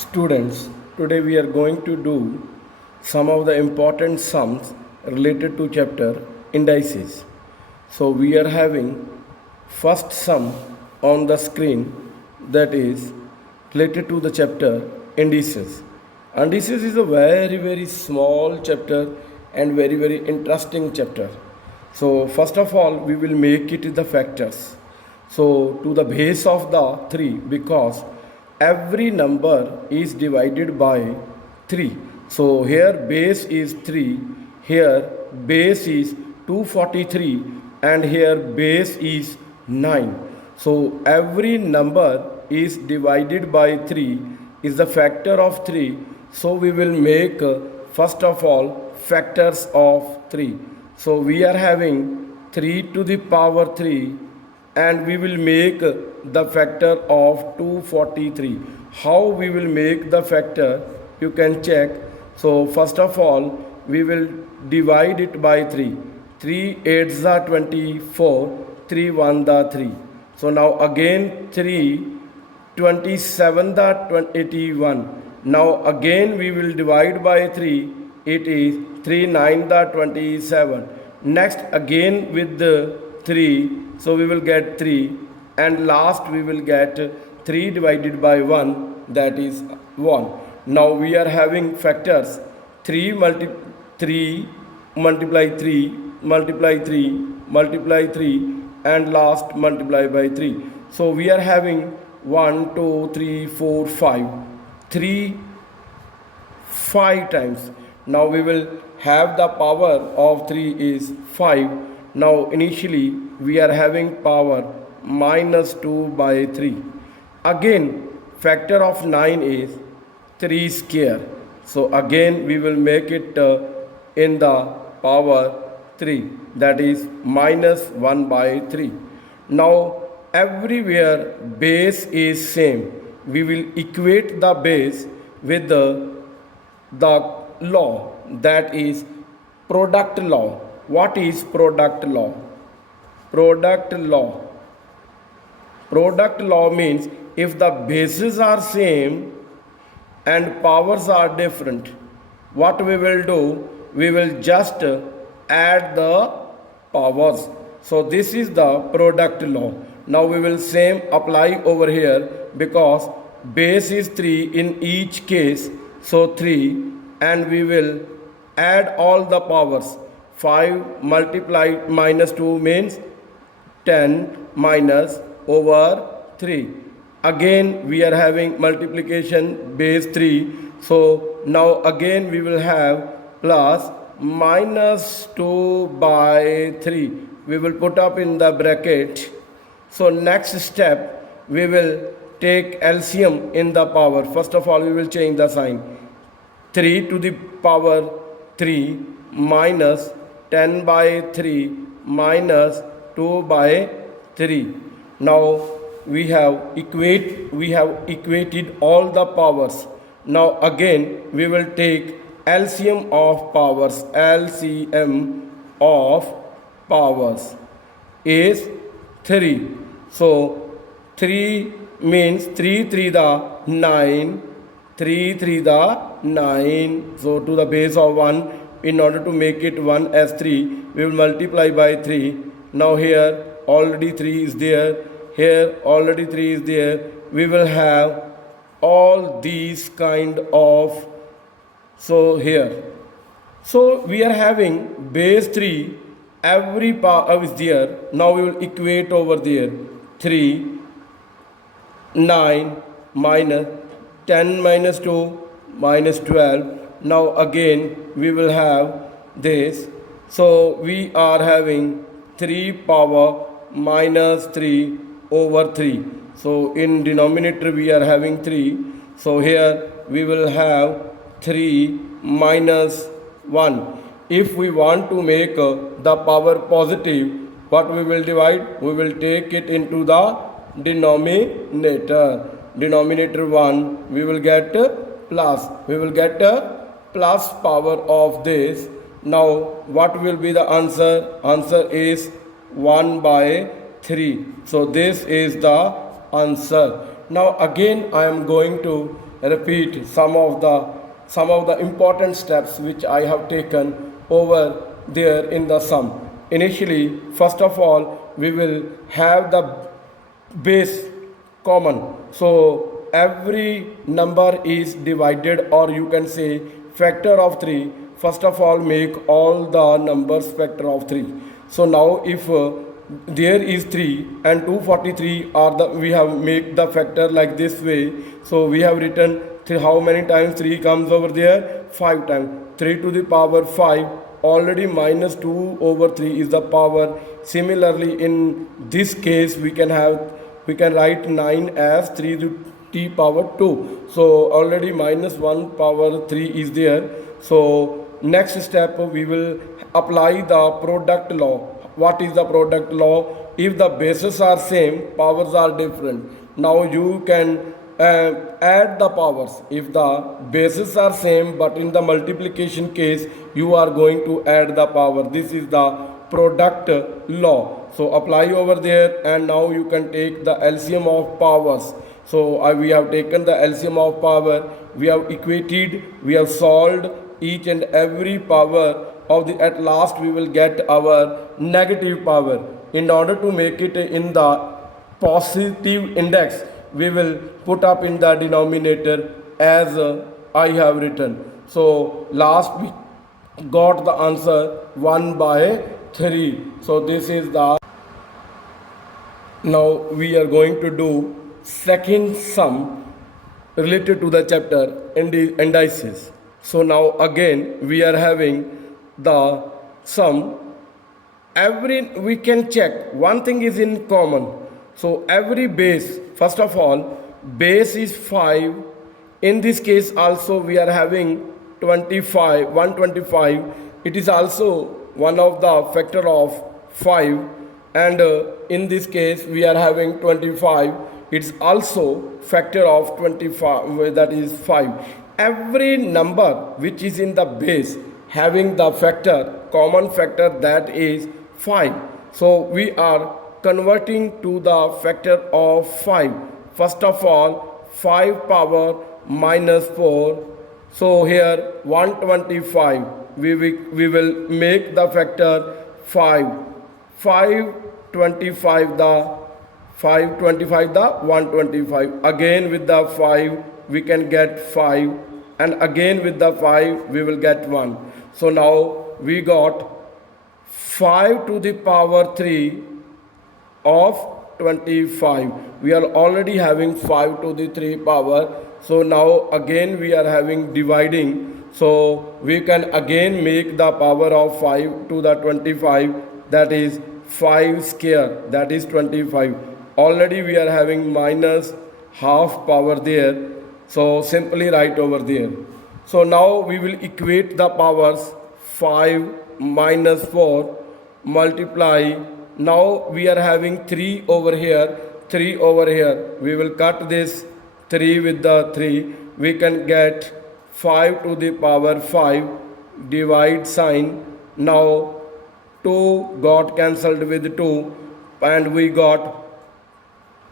Students, today we are going to do some of the important sums related to chapter indices. So we are having first sum on the screen, that is related to the chapter indices. Indices is a very small chapter and very interesting chapter. So first of all we will make it the factors. So to the base of the 3, because every number is divided by 3. So here base is 3, here base is 243, and here base is 9. So every number is divided by 3 is the factor of 3. So we will make first of all factors of 3. So we are having 3 to the power 3, and we will make the factor of 243. How we will make the factor, you can check. So first of all we will divide it by 3. 3 8s are 24, 3 1 the 3. So now again 3 27 the 81. Now again we will divide by 3. It is 3 9 the 27. Next again with the 3. So we will get 3, and last we will get 3 divided by 1, that is 1. Now we are having factors 3 multiply 3 multiply 3 multiply 3, and last multiply by 3. So we are having 1 2 3 4 5, 3 5 times. Now we will have the power of 3 is 5. Now initially we are having power minus 2 by 3. Again factor of 9 is 3 square. So again we will make it in the power 3, that is minus 1 by 3. Now everywhere base is same. We will equate the base with the law, that is product law. What is product law? Product law. Product law means if the bases are same and powers are different, what we will do? We will just add the powers. So this is the product law. Now we will same apply over here, because base is 3 in each case. So 3, and we will add all the powers. 5 multiplied minus 2 means 10 minus over 3. Again we are having multiplication base 3. So now again we will have plus minus 2 by 3. We will put up in the bracket. So next step we will take LCM in the power. First of all we will change the sign. 3 to the power 3 minus 10 by 3 minus 2 by 3. Now we have equated all the powers. Now again we will take LCM of powers. LCM of powers is 3. So 3 means 3 3 the 9, 3 3 the 9. So to the base of 1, in order to make it 1 as 3, we will multiply by 3. Now here already 3 is there, here already 3 is there. We will have all these kind of, so here. So we are having base 3, every power is there. Now we will equate over there. 3 9 minus 10 minus 2 minus 12. Now again we will have this. So we are having 3 power minus 3 over 3. So in denominator we are having 3. So here we will have 3 minus 1. If we want to make the power positive, what we will divide? We will take it into the denominator. Denominator 1, we will get plus. We will get plus power of this. Now what will be the answer? Answer is 1 by 3. So this is the answer. Now again I am going to repeat some of the important steps which I have taken over there in the sum. Initially, first of all, we will have the base common. So every number is divided, or you can say factor of 3. First of all, make all the numbers factor of 3. So now if there is 3 and 243 are the, we have make the factor like this way. So we have written how many times 3 comes over there? 5 times. 3 to the power 5, already minus 2 over 3 is the power. Similarly, in this case we can write 9 as 3 to t power 2. So already minus 1 power 3 is there. So next step we will apply the product law. What is the product law? If the bases are same, powers are different. Now you can add the powers. If the bases are same, but in the multiplication case you are going to add the power. This is the product law. So apply over there, and now you can take the LCM of powers. So we have taken the LCM of power, we have equated, we have solved each and every power of the, at last we will get our negative power. In order to make it in the positive index, we will put up in the denominator as I have written. So last we got the answer 1 by 3. So this is the, now we are going to do second sum related to the chapter indices. So now again we are having the sum. We can check one thing is in common. So every base, first of all, base is 5. In this case also we are having 125. It is also one of the factor of 5, and in this case we are having 25. It's also factor of 25, that is 5. Every number which is in the base having the factor, common factor, that is 5. So we are converting to the factor of 5. First of all, 5 power minus 4. So here 125. We will make the factor 5. 525 the 125. Again with the 5 we can get 5, and again with the 5 we will get 1. So now we got 5 to the power 3 of 25. We are already having 5 to the 3 power. So now again we are having dividing. So we can again make the power of 5 to the 25, that is 5 square, that is 25. Already we are having minus half power there. So simply write over there. So now we will equate the powers. 5 minus 4 multiply. Now we are having 3 over here, 3 over here. We will cut this 3 with the 3. We can get 5 to the power 5. Divide sign. Now 2 got cancelled with 2, and we got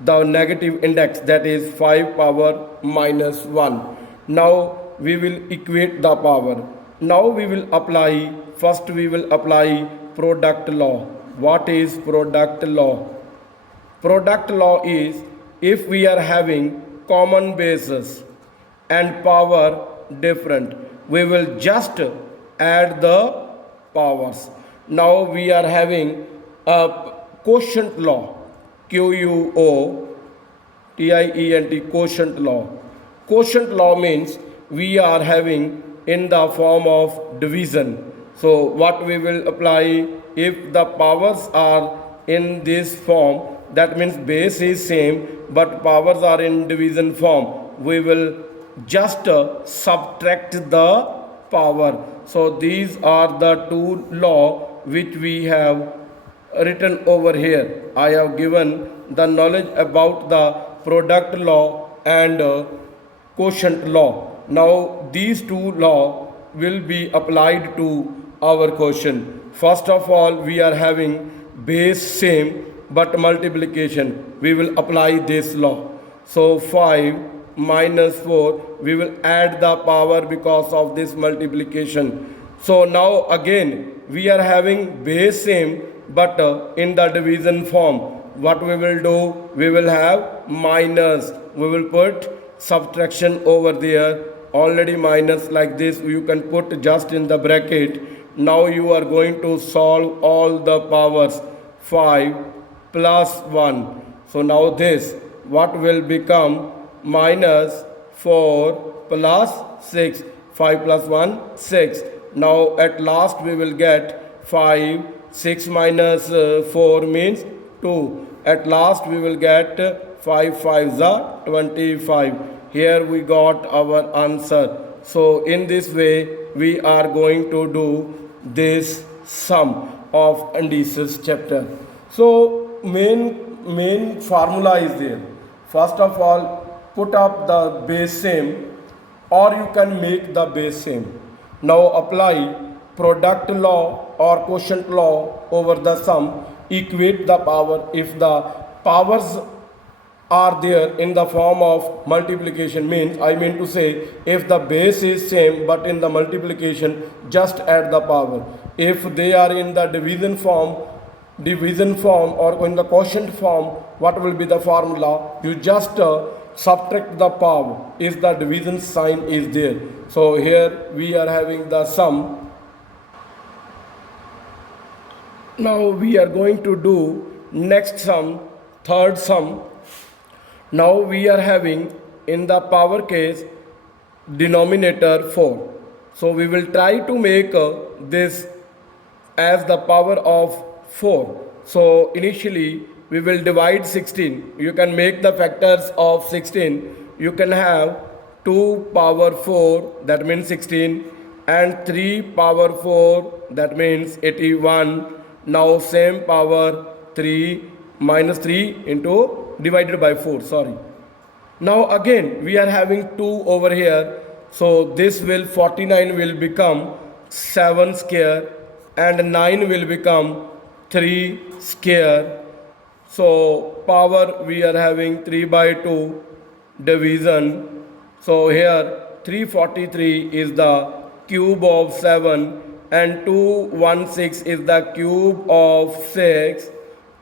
the negative index, that is 5 power minus 1. Now we will equate the power. Now we will apply, first we will apply product law. What is product law? Product law is, if we are having common bases and power different, we will just add the powers. Now we are having a quotient law, QUOTIENT, quotient law. Quotient law means we are having in the form of division. So what we will apply, if the powers are in this form, that means base is same but powers are in division form, we will just subtract the power. So these are the two law which we have written over here. I have given the knowledge about the product law and quotient law. Now these two law will be applied to our question. First of all, we are having base same but multiplication. We will apply this law. So 5 minus 4. We will add the power because of this multiplication. So now again we are having base same, but in the division form. What we will do? We will have minus. We will put subtraction over there. Already minus like this. You can put just in the bracket. Now you are going to solve all the powers. 5 plus 1. So now this, what will become? Minus 4 plus 6. 5 plus 1, 6. Now at last we will get 5. 6 minus 4 means 2. At last we will get 5 5s are 25. Here we got our answer. So in this way we are going to do this sum of indices chapter. So main formula is there. First of all, put up the base same, or you can make the base same. Now apply product law or quotient law over the sum. Equate the power. If the powers are there in the form of multiplication, means I mean to say, if the base is same but in the multiplication, just add the power. If they are in the division form or in the quotient form, what will be the formula? You just subtract the power if the division sign is there. So here we are having the sum. Now we are going to do next sum, third sum. Now we are having in the power case denominator 4. So we will try to make this as the power of 4. So initially we will divide 16. You can make the factors of 16. You can have 2 power 4, that means 16, and 3 power 4, that means 81. Now same power 3 minus 3 into divided by 4, sorry. Now again we are having 2 over here. So this will 49 will become 7 square and 9 will become 3 square. So power we are having 3 by 2 division. So here 343 is the cube of 7 and 216 is the cube of 6.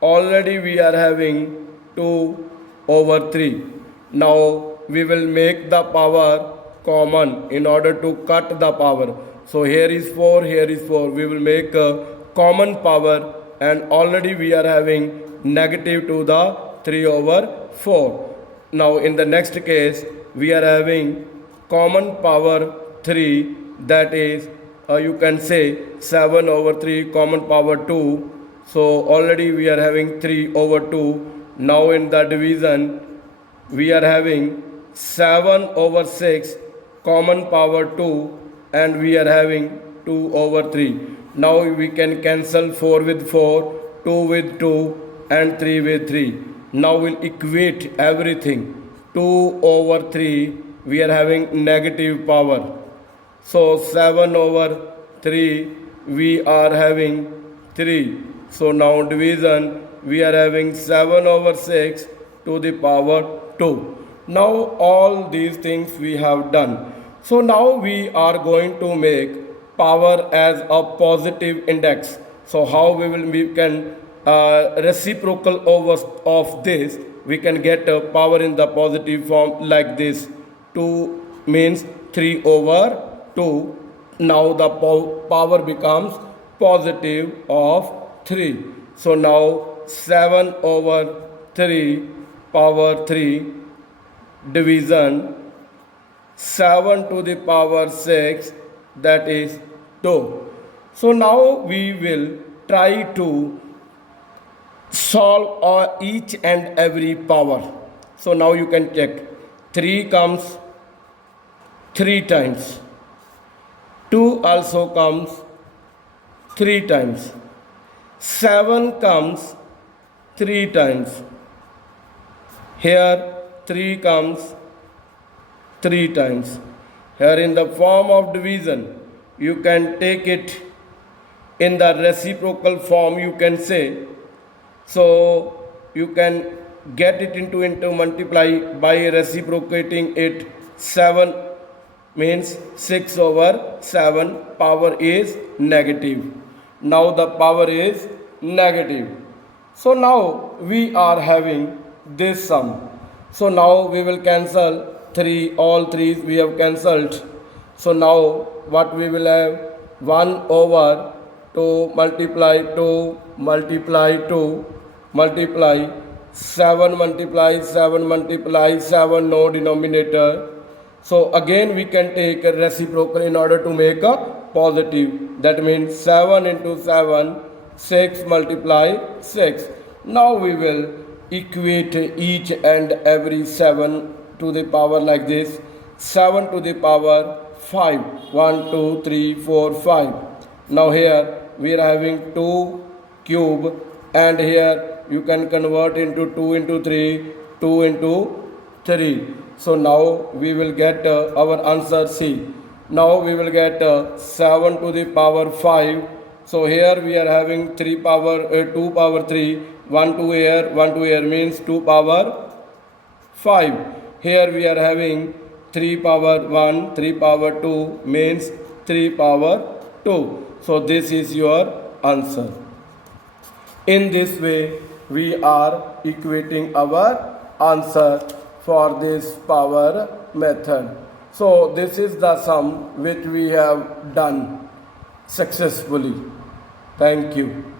Already we are having 2 over 3. Now we will make the power common in order to cut the power. So here is 4, here is 4. We will make a common power, and already we are having negative to the 3 over 4. Now in the next case we are having common power 3, that is you can say 7 over 3 common power 2. So already we are having 3 over 2. Now in the division we are having 7 over 6 common power 2, and we are having 2 over 3. Now we can cancel 4 with 4, 2 with 2 and 3 with 3. Now we'll equate everything. 2 over 3 we are having negative power. So 7 over 3 we are having 3. So now division we are having 7 over 6 to the power 2. Now all these things we have done. So now we are going to make power as a positive index. So how we can reciprocal over of this, we can get a power in the positive form like this. 2 means 3 over 2. Now the power becomes positive of 3. So now 7 over 3 power 3 division 7 to the power 6, that is 2. So now we will try to solve each and every power. So now you can check. 3 comes 3 times. 2 also comes 3 times. 7 comes 3 times. Here 3 comes 3 times. Here in the form of division, you can take it in the reciprocal form, you can say. So you can get it into multiply by reciprocating it. 7 means 6 over 7, power is negative. Now the power is negative. So now we are having this sum. So now we will cancel 3, all 3's we have cancelled. So now what we will have, 1 over 2 multiply 2 multiply 2 multiply 7 multiply 7 multiply 7, no denominator. So again we can take a reciprocal in order to make a positive. That means 7 into 7, 6 multiply 6. Now we will equate each and every 7 to the power like this. 7 to the power 5. 1, 2, 3, 4, 5. Now here we are having 2 cube, and here you can convert into 2 into 3, 2 into 3. So now we will get our answer C. Now we will get 7 to the power 5. So here we are having 2 power 3, 1 to here, 1 to here means 2 power 5. Here we are having 3 power 1, 3 power 2 means 3 power 2. So this is your answer. In this way we are equating our answer for this power method. So this is the sum which we have done successfully. Thank you.